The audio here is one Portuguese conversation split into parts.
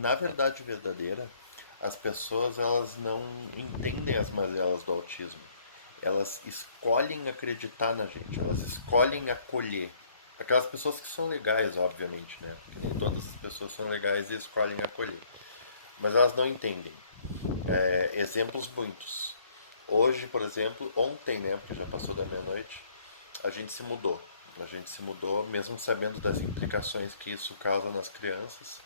Na verdade verdadeira, as pessoas elas não entendem as mazelas do autismo. Elas escolhem acreditar na gente, elas escolhem acolher. Aquelas pessoas que são legais, obviamente, né? Porque nem todas as pessoas são legais e escolhem acolher. Mas elas não entendem. Exemplos muitos. Hoje, por exemplo, ontem, né? Porque já passou da meia-noite, a gente se mudou. A gente se mudou, mesmo sabendo das implicações que isso causa nas crianças,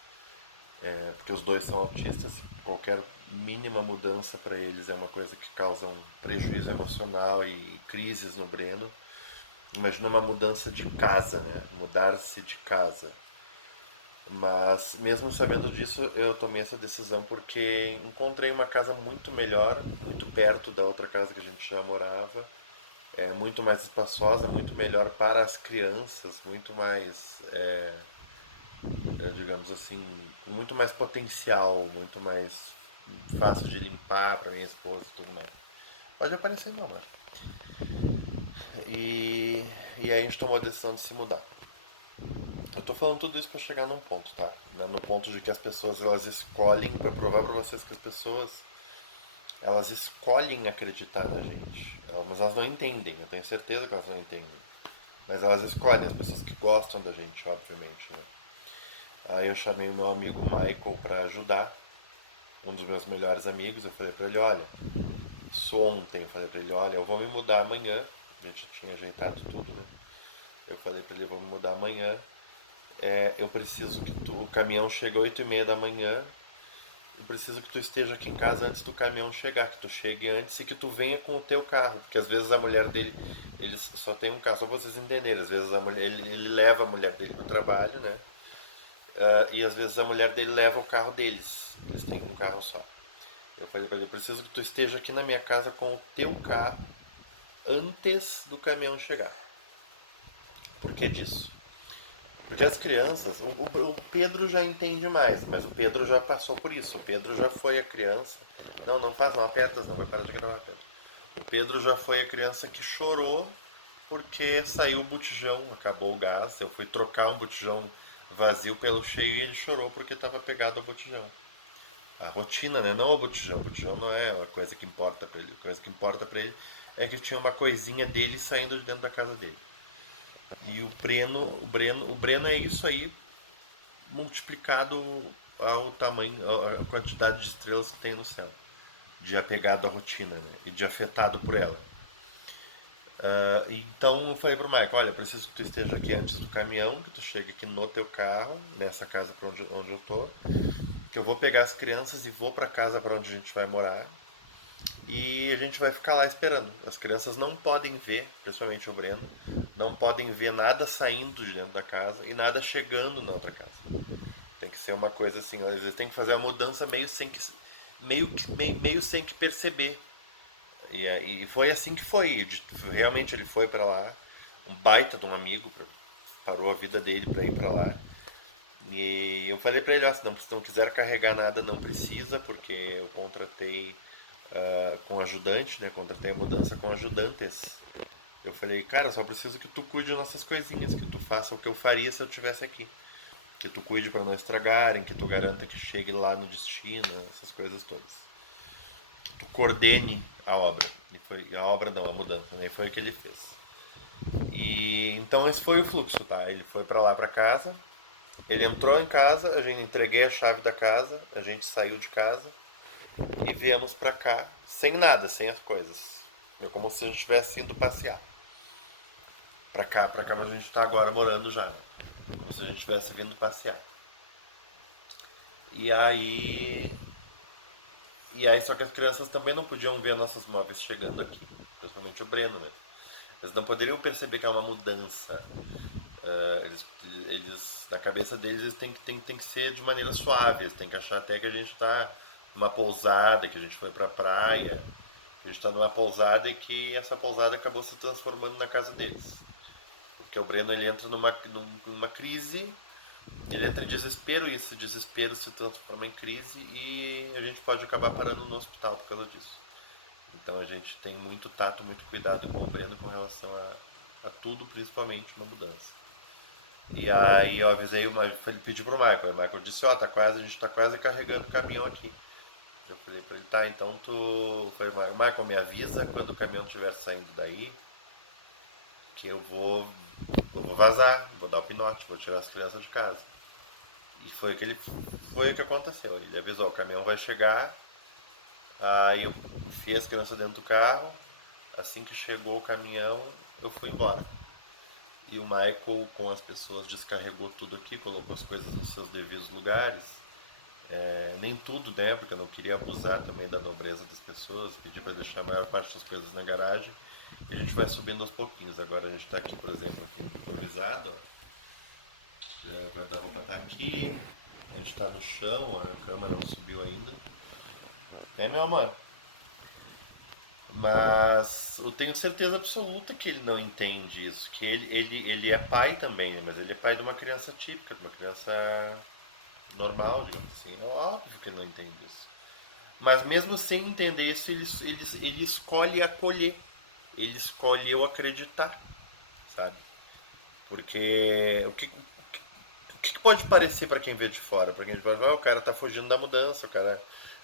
porque os dois são autistas, qualquer mínima mudança para eles é uma coisa que causa um prejuízo emocional e crises no Breno. Imagina uma mudança de casa, né? Mudar-se de casa. Mas mesmo sabendo disso, eu tomei essa decisão porque encontrei uma casa muito melhor, muito perto da outra casa que a gente já morava, muito mais espaçosa, muito melhor para as crianças, muito mais, digamos assim, com muito mais potencial, muito mais fácil de limpar para minha esposa e tudo mais. Pode aparecer não, mano. E aí a gente tomou a decisão de se mudar. Eu tô falando tudo isso para chegar num ponto, tá? No ponto de que as pessoas elas escolhem, para provar para vocês que as pessoas elas escolhem acreditar na gente. Mas elas não entendem, eu tenho certeza que elas não entendem. Mas elas escolhem, as pessoas que gostam da gente, obviamente, né? Aí eu chamei o meu amigo Michael para ajudar, um dos meus melhores amigos. Eu falei para ele: olha, isso ontem, eu falei para ele: olha, eu vou me mudar amanhã. A gente tinha ajeitado tudo, né? Eu falei para ele: eu vou me mudar amanhã. Eu preciso que o caminhão chegue às 8h30 da manhã. Eu preciso que tu esteja aqui em casa antes do caminhão chegar, que tu chegue antes e que tu venha com o teu carro, porque às vezes a mulher dele, eles só tem um carro, só pra vocês entenderem, às vezes a mulher, ele leva a mulher dele pro trabalho, né? E às vezes a mulher dele leva o carro deles, eles têm um carro só. Eu falei pra ele: eu preciso que tu esteja aqui na minha casa com o teu carro antes do caminhão chegar. Por que disso? Porque as crianças, o Pedro já entende mais, mas o Pedro já passou por isso. O Pedro já foi a criança. Não, não faz, não apertas, não vai parar de gravar, Pedro. O Pedro já foi a criança que chorou porque saiu o botijão, acabou o gás. Eu fui trocar um botijão vazio pelo cheio e ele chorou porque estava pegado ao botijão. A rotina, né? Não o botijão. O botijão não é a coisa que importa para ele. A coisa que importa para ele é que tinha uma coisinha dele saindo de dentro da casa dele. E o Breno é isso aí multiplicado ao tamanho, a quantidade de estrelas que tem no céu, de apegado à rotina, né? E de afetado por ela. Então eu falei pro Michael: olha, preciso que tu esteja aqui antes do caminhão, que tu chegue aqui no teu carro, nessa casa para onde eu tô, que eu vou pegar as crianças e vou para casa para onde a gente vai morar. E a gente vai ficar lá esperando. As crianças não podem ver, principalmente o Breno, não podem ver nada saindo de dentro da casa e nada chegando na outra casa. Tem que ser uma coisa assim, eles têm que fazer a mudança meio sem que perceber. E foi assim que foi. Realmente ele foi para lá, um baita de um amigo, parou a vida dele para ir para lá. E eu falei para ele: ó, se não quiser carregar nada, não precisa, porque eu contratei com ajudante, né? Contratei a mudança com ajudantes. Eu falei: cara, só preciso que tu cuide de nossas coisinhas, que tu faça o que eu faria se eu estivesse aqui. Que tu cuide para não estragarem, que tu garanta que chegue lá no destino, essas coisas todas. Que tu coordene a obra. E foi a obra não, a mudança, né? E foi o que ele fez. E então esse foi o fluxo, tá? Ele foi para lá para casa. Ele entrou em casa, a gente entreguei a chave da casa, a gente saiu de casa e viemos para cá sem nada, sem as coisas. É como se a gente tivesse indo passear. Pra cá, mas a gente tá agora morando já, né? Como se a gente tivesse vindo passear. E aí só que as crianças também não podiam ver nossos móveis chegando aqui, principalmente o Breno, né? Eles não poderiam perceber que é uma mudança. Na cabeça deles, eles tem que ser de maneira suave. Eles têm que achar até que a gente está numa pousada, que a gente foi pra praia, que a gente está numa pousada e que essa pousada acabou se transformando na casa deles. Porque o Breno ele entra numa crise, ele entra em desespero e esse desespero se transforma em crise e a gente pode acabar parando no hospital por causa disso. Então a gente tem muito tato, muito cuidado com o Breno com relação a tudo, principalmente uma mudança. E aí eu avisei, ele pediu pro Michael. O Michael disse, ó, a gente tá quase carregando o caminhão aqui. Eu falei pra ele, tá, então tu. Foi, Michael, me avisa quando o caminhão estiver saindo daí, que eu vou vazar, vou dar o pinote, vou tirar as crianças de casa. E foi o que aconteceu. Ele avisou, o caminhão vai chegar, aí eu enfiei as crianças dentro do carro, assim que chegou o caminhão, eu fui embora. E o Michael, com as pessoas, descarregou tudo aqui, colocou as coisas nos seus devidos lugares. Nem tudo, né? Porque eu não queria abusar também da nobreza das pessoas. Pedi para deixar a maior parte das coisas na garagem. E a gente vai subindo aos pouquinhos. Agora a gente está aqui, por exemplo, aqui improvisado. O guarda-roupa está aqui. A gente está no chão, a cama não subiu ainda. É, meu amor? Mas eu tenho certeza absoluta que ele não entende isso. Que ele é pai também, né? Mas ele é pai de uma criança típica, de uma criança normal, digamos assim. É óbvio que ele não entende isso. Mas mesmo sem entender isso, ele escolhe acolher. Ele escolheu acreditar, sabe? Porque o que pode parecer para quem vê de fora? Para quem vê de fora, o cara tá fugindo da mudança, o cara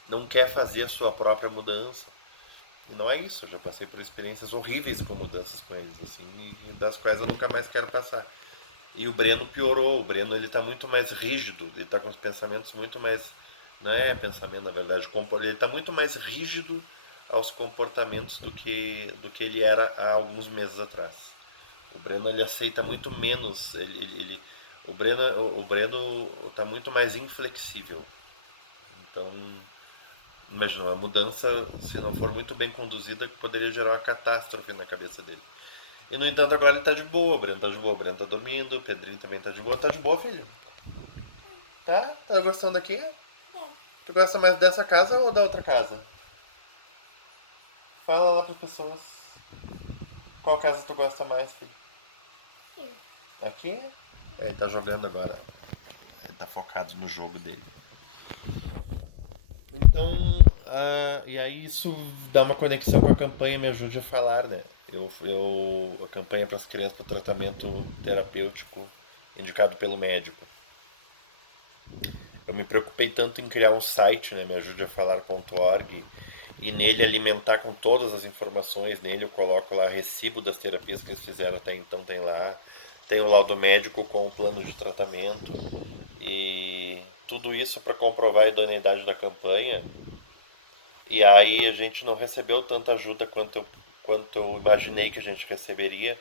não quer fazer a sua própria mudança. E não é isso, eu já passei por experiências horríveis com mudanças com eles, assim, e das quais eu nunca mais quero passar. E o Breno piorou, o Breno ele tá muito mais rígido, ele tá com os pensamentos muito mais, não é pensamento na verdade, ele tá muito mais rígido aos comportamentos do que ele era há alguns meses atrás. O Breno ele aceita muito menos, o Breno tá muito mais inflexível. Então, imagina, uma mudança, se não for muito bem conduzida, poderia gerar uma catástrofe na cabeça dele. E no entanto agora ele tá de boa, o Breno tá de boa, o Breno tá dormindo, o Pedrinho também tá de boa. Tá de boa, filho? Tá? Tá gostando daqui? Tu gosta mais dessa casa ou da outra casa? Fala lá pras pessoas. Qual casa tu gosta mais, filho? Aqui? Ele tá jogando agora. Ele tá focado no jogo dele. Então, e aí isso dá uma conexão com a campanha Me Ajude a Falar, né? A campanha para as crianças para o tratamento terapêutico indicado pelo médico. Eu me preocupei tanto em criar um site, né, meajudeafalar.org, e nele alimentar com todas as informações. Nele eu coloco lá recibo das terapias que eles fizeram até então, tem lá. Tem o laudo médico com o plano de tratamento. E tudo isso para comprovar a idoneidade da campanha. E aí a gente não recebeu tanta ajuda quanto eu imaginei que a gente receberia,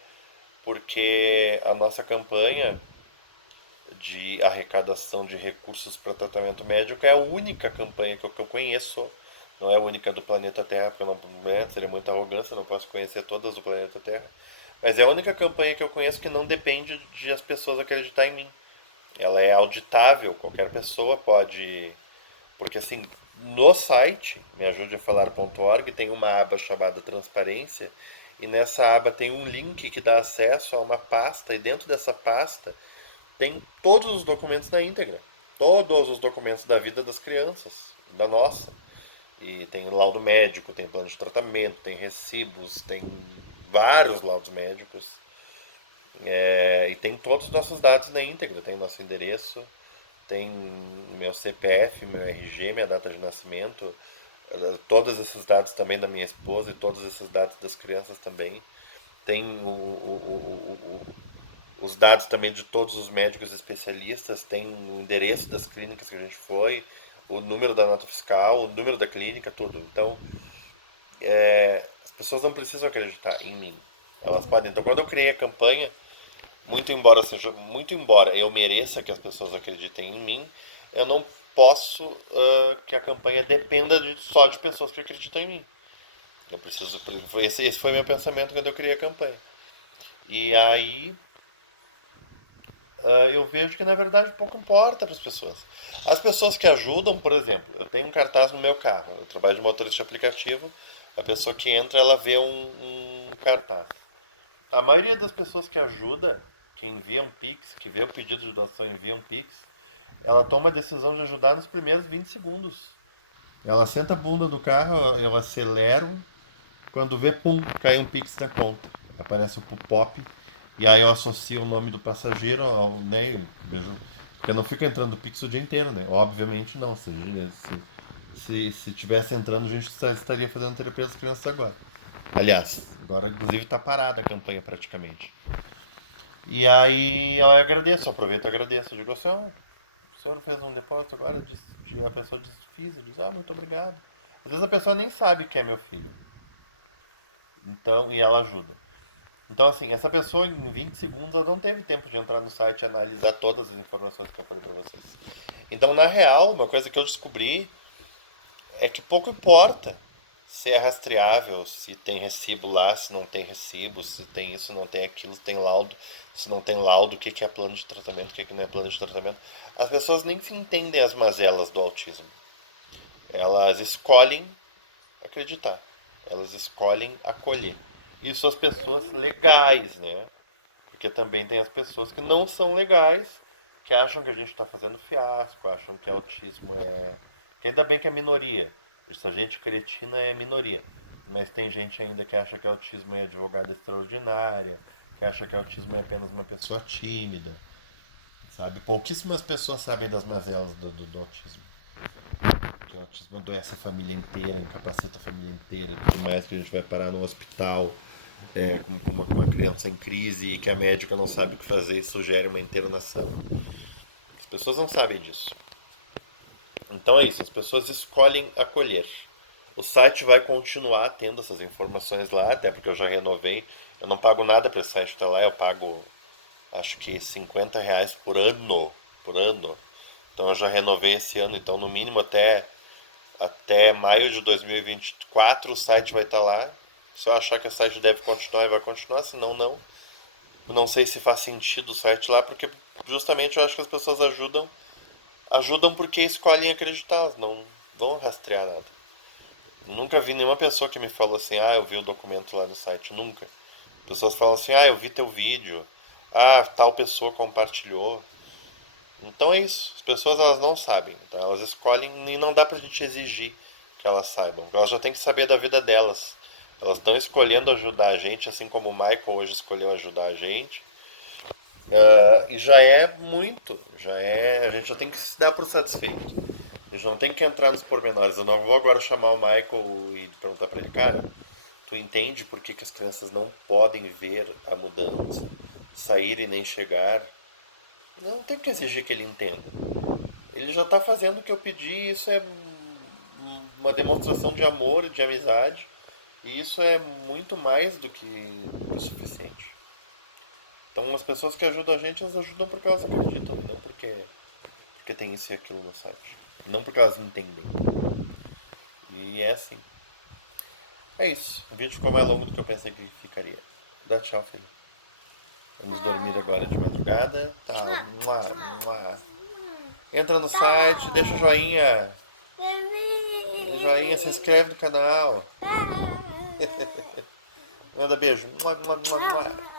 porque a nossa campanha de arrecadação de recursos para tratamento médico é a única campanha que eu conheço. Não é a única do planeta Terra, porque eu não, seria muita arrogância, não posso conhecer todas do planeta Terra. Mas é a única campanha que eu conheço que não depende de as pessoas acreditarem em mim. Ela é auditável, qualquer pessoa pode. Porque assim, no site meajudeafalar.org tem uma aba chamada Transparência, e nessa aba tem um link que dá acesso a uma pasta, e dentro dessa pasta tem todos os documentos na íntegra. Todos os documentos da vida das crianças, da nossa. E tem laudo médico, tem plano de tratamento, tem recibos, tem vários laudos médicos. E tem todos os nossos dados na íntegra. Tem nosso endereço, tem meu CPF, meu RG, minha data de nascimento, todos esses dados também da minha esposa e todos esses dados das crianças também. Tem os dados também de todos os médicos especialistas, tem o endereço das clínicas que a gente foi, o número da nota fiscal, o número da clínica, tudo. Então, as pessoas não precisam acreditar em mim. Elas podem. Então, quando eu criei a campanha, muito embora eu mereça que as pessoas acreditem em mim, eu não posso que a campanha dependa só de pessoas que acreditam em mim. Eu preciso. Esse foi meu pensamento quando eu criei a campanha. E aí eu vejo que na verdade pouco importa para as pessoas. As pessoas que ajudam, por exemplo, eu tenho um cartaz no meu carro, eu trabalho de motorista de aplicativo, a pessoa que entra ela vê um cartaz. A maioria das pessoas que ajuda, que envia um Pix, que vê o pedido de doação e envia um Pix, ela toma a decisão de ajudar nos primeiros 20 segundos. Ela senta a bunda do carro, eu acelero, quando vê, pum, cai um Pix na conta. Aparece o pop E aí eu associo o nome do passageiro ao, né, vejo, porque eu não fico entrando no Pix o dia inteiro, né? Obviamente não. Se tivesse entrando, a gente estaria fazendo terapia das crianças agora. Aliás, agora inclusive está parada a campanha praticamente. E aí eu agradeço, aproveito e agradeço. Eu digo assim, ó, o senhor fez um depósito agora, a pessoa diz, fiz, eu digo, muito obrigado. Às vezes a pessoa nem sabe que é meu filho. Então, e ela ajuda. Então, assim, essa pessoa em 20 segundos ela não teve tempo de entrar no site e analisar todas as informações que eu falei pra vocês. Então, na real, uma coisa que eu descobri é que pouco importa se é rastreável, se tem recibo lá, se não tem recibo, se tem isso, não tem aquilo, se tem laudo, se não tem laudo, o que é plano de tratamento, o que não é plano de tratamento. As pessoas nem se entendem as mazelas do autismo. Elas escolhem acreditar, elas escolhem acolher. Isso as pessoas legais, né? Porque também tem as pessoas que não são legais, que acham que a gente está fazendo fiasco, acham que autismo é. Que ainda bem que é minoria. Essa gente cretina é minoria. Mas tem gente ainda que acha que autismo é advogada extraordinária, que acha que autismo é apenas uma pessoa tímida. Sabe? Pouquíssimas pessoas sabem das mazelas do autismo. Que o autismo adoece a família inteira, incapacita a família inteira, tudo mais, que a gente vai parar no hospital com uma criança em crise e que a médica não sabe o que fazer e sugere uma internação. As pessoas não sabem disso. Então é isso, as pessoas escolhem acolher. O site vai continuar tendo essas informações lá, até porque eu já renovei. Eu não pago nada para esse site estar lá, eu pago acho que R$ 50 por ano. Por ano. Então eu já renovei esse ano, então no mínimo até maio de 2024 o site vai estar lá. Se eu achar que o site deve continuar, ele vai continuar, senão não. Não sei se faz sentido o site lá, porque justamente eu acho que as pessoas ajudam porque escolhem acreditar, elas não vão rastrear nada. Nunca vi nenhuma pessoa que me falou assim, eu vi o documento lá no site, nunca. Pessoas falam assim, eu vi teu vídeo, tal pessoa compartilhou. Então é isso, as pessoas elas não sabem, então elas escolhem e não dá pra gente exigir que elas saibam, elas já têm que saber da vida delas. Elas estão escolhendo ajudar a gente, assim como o Michael hoje escolheu ajudar a gente. E já é muito, a gente já tem que se dar por satisfeito. A gente não tem que entrar nos pormenores. Eu não vou agora chamar o Michael e perguntar pra ele, cara, tu entende por que as crianças não podem ver a mudança, sair e nem chegar? Não tem que exigir que ele entenda. Ele já tá fazendo o que eu pedi, e isso é uma demonstração de amor e de amizade. E isso é muito mais do que o suficiente. Então as pessoas que ajudam a gente, elas ajudam porque elas acreditam, não porque tem isso e aquilo no site. Não porque elas entendem. E é assim. É isso. O vídeo ficou mais longo do que eu pensei que ficaria. Dá tchau, filho. Vamos dormir agora de madrugada. Tá. Mua, mua. Entra no site, deixa o joinha. Joinha, se inscreve no canal. Manda beijo. Mua, mua, mua, mua.